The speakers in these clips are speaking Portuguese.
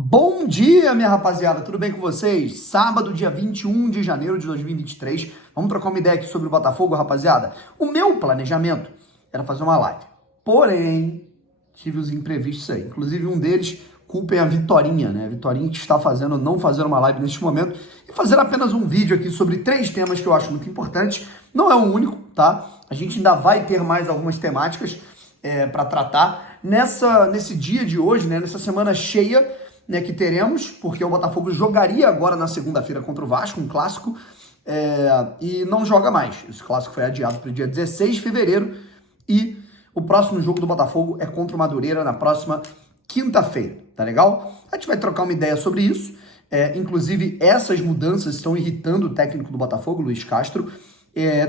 Bom dia, minha rapaziada, tudo bem com vocês? Sábado, dia 21 de janeiro de 2023. Vamos trocar uma ideia aqui sobre o Botafogo, rapaziada? O meu planejamento era fazer uma live. Porém, tive os imprevistos aí. Inclusive, um deles, culpem a Vitorinha, né? A Vitorinha que está não fazer uma live neste momento e fazer apenas um vídeo aqui sobre 3 temas que eu acho muito importantes. Não é o único, tá? A gente ainda vai ter mais algumas temáticas para tratar nesse dia de hoje, né? Nessa semana cheia, né, que teremos, porque o Botafogo jogaria agora na segunda-feira contra o Vasco, um clássico, e não joga mais. Esse clássico foi adiado para o dia 16 de fevereiro e o próximo jogo do Botafogo é contra o Madureira na próxima quinta-feira, tá legal? A gente vai trocar uma ideia sobre isso, inclusive essas mudanças estão irritando o técnico do Botafogo, Luiz Castro.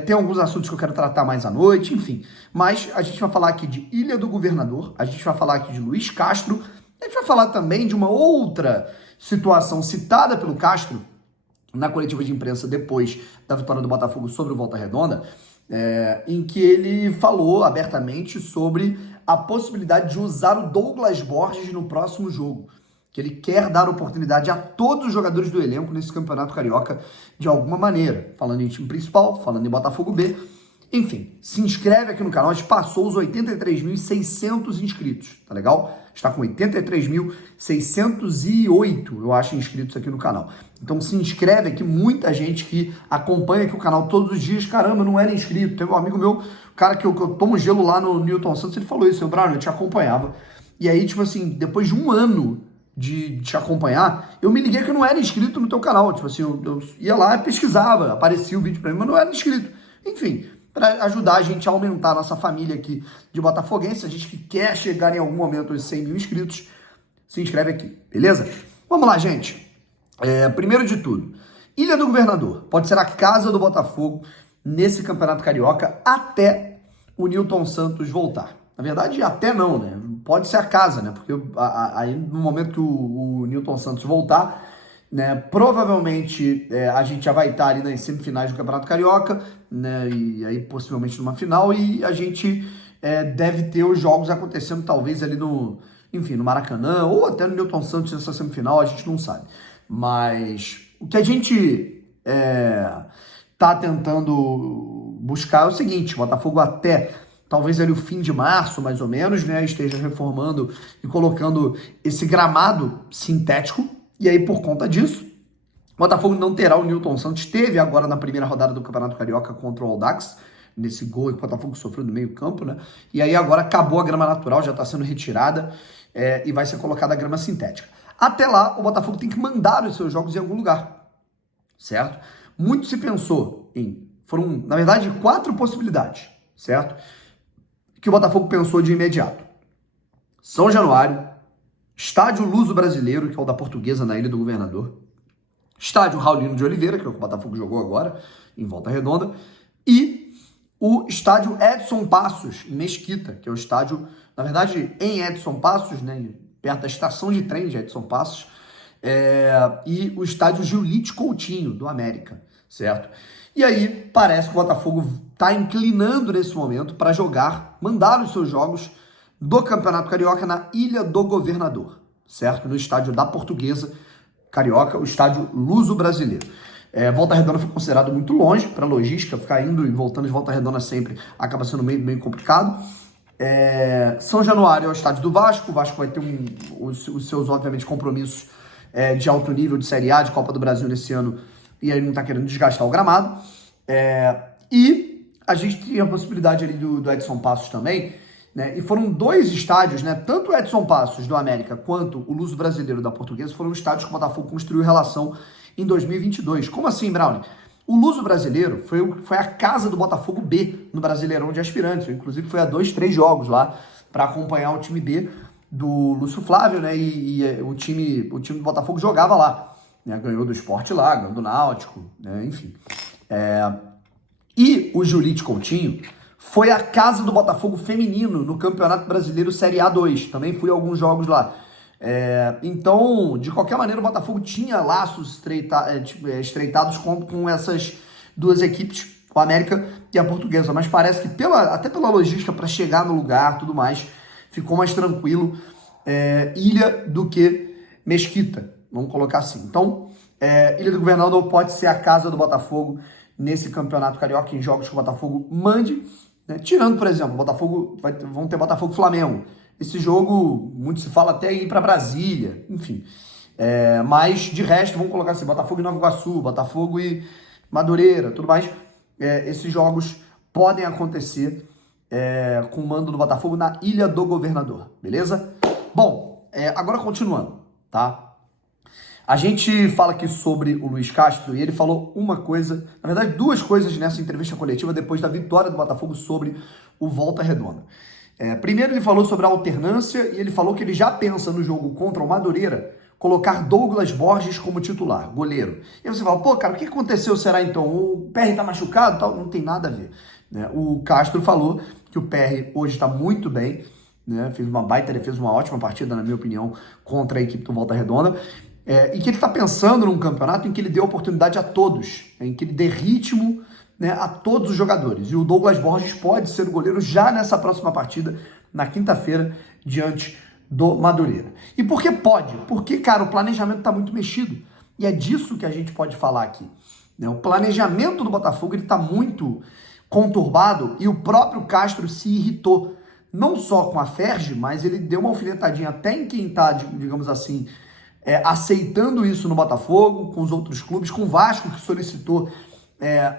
Tem alguns assuntos que eu quero tratar mais à noite, enfim. Mas a gente vai falar aqui de Ilha do Governador, a gente vai falar aqui de Luiz Castro, a gente vai falar também de uma outra situação citada pelo Castro na coletiva de imprensa depois da vitória do Botafogo sobre o Volta Redonda, em que ele falou abertamente sobre a possibilidade de usar o Douglas Borges no próximo jogo, que ele quer dar oportunidade a todos os jogadores do elenco nesse Campeonato Carioca de alguma maneira, falando em time principal, falando em Botafogo B. Enfim, se inscreve aqui no canal, a gente passou os 83.600 inscritos, tá legal? Está com 83.608, eu acho, inscritos aqui no canal. Então se inscreve aqui, muita gente que acompanha aqui o canal todos os dias, caramba, não era inscrito. Tem um amigo meu, cara que eu tomo gelo lá no Newton Santos, ele falou isso, Bruno, eu te acompanhava. E aí, tipo assim, depois de um ano de te acompanhar, eu me liguei que eu não era inscrito no teu canal. Tipo assim, eu ia lá e pesquisava, aparecia o vídeo pra mim, mas não era inscrito. Enfim, para ajudar a gente a aumentar a nossa família aqui de botafoguense, a gente que quer chegar em algum momento aos 100 mil inscritos, se inscreve aqui, beleza? Vamos lá, gente. Primeiro de tudo, Ilha do Governador pode ser a casa do Botafogo nesse Campeonato Carioca até o Newton Santos voltar. Na verdade, até não, né? Pode ser a casa, né? Porque aí no momento que o Newton Santos voltar, né, provavelmente a gente já vai estar ali nas semifinais do Campeonato Carioca, né, e aí possivelmente numa final, e a gente deve ter os jogos acontecendo talvez ali no Maracanã, ou até no Newton Santos nessa semifinal, a gente não sabe. Mas o que a gente tá tentando buscar é o seguinte: o Botafogo até talvez ali o fim de março, mais ou menos, né, esteja reformando e colocando esse gramado sintético. E aí, por conta disso, o Botafogo não terá o Newton Santos. Teve agora na primeira rodada do Campeonato Carioca contra o Audax, nesse gol que o Botafogo sofreu no meio campo, né? E aí agora acabou a grama natural, já está sendo retirada e vai ser colocada a grama sintética. Até lá, o Botafogo tem que mandar os seus jogos em algum lugar, certo? Muito se pensou foram, na verdade, 4 possibilidades, certo? Que o Botafogo pensou de imediato. São Januário, Estádio Luso Brasileiro, que é o da Portuguesa na Ilha do Governador, Estádio Raulino de Oliveira, que é o que o Botafogo jogou agora, em Volta Redonda, e o Estádio Edson Passos, em Mesquita, que é o estádio, na verdade, em Edson Passos, né, perto da estação de trem de Edson Passos, e o Estádio Giulite Coutinho, do América, certo? E aí, parece que o Botafogo está inclinando nesse momento para mandar os seus jogos do Campeonato Carioca na Ilha do Governador, certo? No estádio da Portuguesa Carioca, o estádio Luso Brasileiro. Volta Redonda foi considerado muito longe para a logística, ficar indo e voltando de Volta Redonda sempre acaba sendo meio complicado. São Januário é o estádio do Vasco, o Vasco vai ter os seus, obviamente, compromissos de alto nível, de Série A, de Copa do Brasil nesse ano, e aí não está querendo desgastar o gramado. E a gente tinha a possibilidade ali do Edson Passos também, né? E foram 2 estádios, né? Tanto o Edson Passos do América quanto o Luso Brasileiro da Portuguesa foram estádios que o Botafogo construiu relação em 2022. Como assim, Brownie? O Luso Brasileiro foi a casa do Botafogo B no Brasileirão de Aspirantes. Eu, inclusive, fui a 2, 3 jogos lá para acompanhar o time B do Lúcio Flávio, né? E o time do Botafogo jogava lá, né? Ganhou do Sport lá, ganhou do Náutico, né? Enfim. E o Giulite Coutinho foi a casa do Botafogo feminino no Campeonato Brasileiro Série A2. Também fui a alguns jogos lá. Então, de qualquer maneira, o Botafogo tinha laços estreitados com essas 2 equipes, o América e a Portuguesa. Mas parece que até pela logística para chegar no lugar, tudo mais, ficou mais tranquilo Ilha do que Mesquita, vamos colocar assim. Então, Ilha do Governador pode ser a casa do Botafogo nesse campeonato carioca, em jogos que o Botafogo mande, né? Tirando, por exemplo, vão ter Botafogo e Flamengo. Esse jogo, muito se fala até em ir para Brasília, enfim. Mas, de resto, vamos colocar assim, Botafogo e Nova Iguaçu, Botafogo e Madureira, tudo mais. Esses jogos podem acontecer com o mando do Botafogo na Ilha do Governador, beleza? Bom, agora continuando, tá? A gente fala aqui sobre o Luiz Castro e ele falou uma coisa, na verdade duas coisas nessa entrevista coletiva depois da vitória do Botafogo sobre o Volta Redonda. Primeiro ele falou sobre a alternância e ele falou que ele já pensa no jogo contra o Madureira colocar Douglas Borges como titular, goleiro. E aí você fala, pô, cara, o que aconteceu será então? O PR tá machucado? Tal? Não tem nada a ver, né? O Castro falou que o PR hoje está muito bem, né? Fez uma baita defesa, uma ótima partida, na minha opinião, contra a equipe do Volta Redonda. E que ele está pensando num campeonato em que ele dê oportunidade a todos, em que ele dê ritmo, né, a todos os jogadores. E o Douglas Borges pode ser o goleiro já nessa próxima partida, na quinta-feira, diante do Madureira. E por que pode? Porque, cara, o planejamento está muito mexido. E é disso que a gente pode falar aqui, né? O planejamento do Botafogo está muito conturbado e o próprio Castro se irritou. Não só com a Ferge, mas ele deu uma alfinetadinha até em quem está, digamos assim, aceitando isso no Botafogo, com os outros clubes, com o Vasco, que solicitou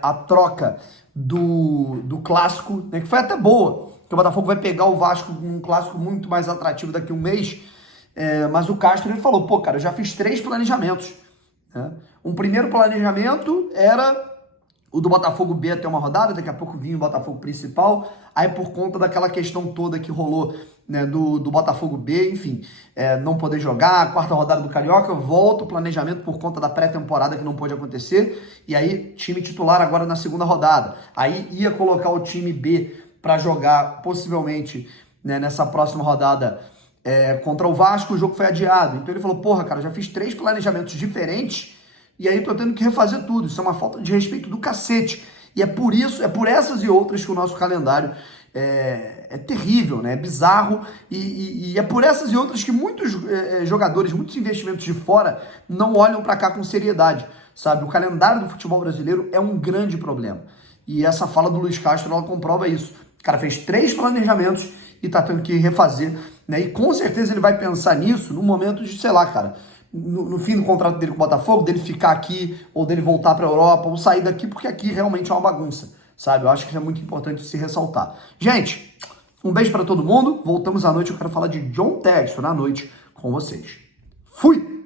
a troca do clássico, né, que foi até boa, que o Botafogo vai pegar o Vasco num clássico muito mais atrativo daqui a um mês, mas o Castro ele falou, pô, cara, eu já fiz 3 planejamentos. Né? Um primeiro planejamento era o do Botafogo B até uma rodada, daqui a pouco vinha o Botafogo principal, aí por conta daquela questão toda que rolou, né, do Botafogo B, enfim, não poder jogar, a 4ª rodada do Carioca, volta o planejamento por conta da pré-temporada que não pôde acontecer, e aí time titular agora na 2ª rodada, aí ia colocar o time B para jogar possivelmente, né, nessa próxima rodada contra o Vasco, o jogo foi adiado, então ele falou, porra, cara, já fiz 3 planejamentos diferentes, e aí tô tendo que refazer tudo. Isso é uma falta de respeito do cacete. E é por isso, por essas e outras que o nosso calendário é terrível, né? É bizarro. E é por essas e outras que muitos jogadores, muitos investimentos de fora não olham para cá com seriedade, sabe? O calendário do futebol brasileiro é um grande problema. E essa fala do Luiz Castro, ela comprova isso. O cara fez 3 planejamentos e tá tendo que refazer, né? E com certeza ele vai pensar nisso no momento de, sei lá, cara, no fim do contrato dele com o Botafogo, dele ficar aqui, ou dele voltar para a Europa, ou sair daqui, porque aqui realmente é uma bagunça, sabe? Eu acho que é muito importante se ressaltar. Gente, um beijo para todo mundo. Voltamos à noite, eu quero falar de John Textor na noite com vocês. Fui!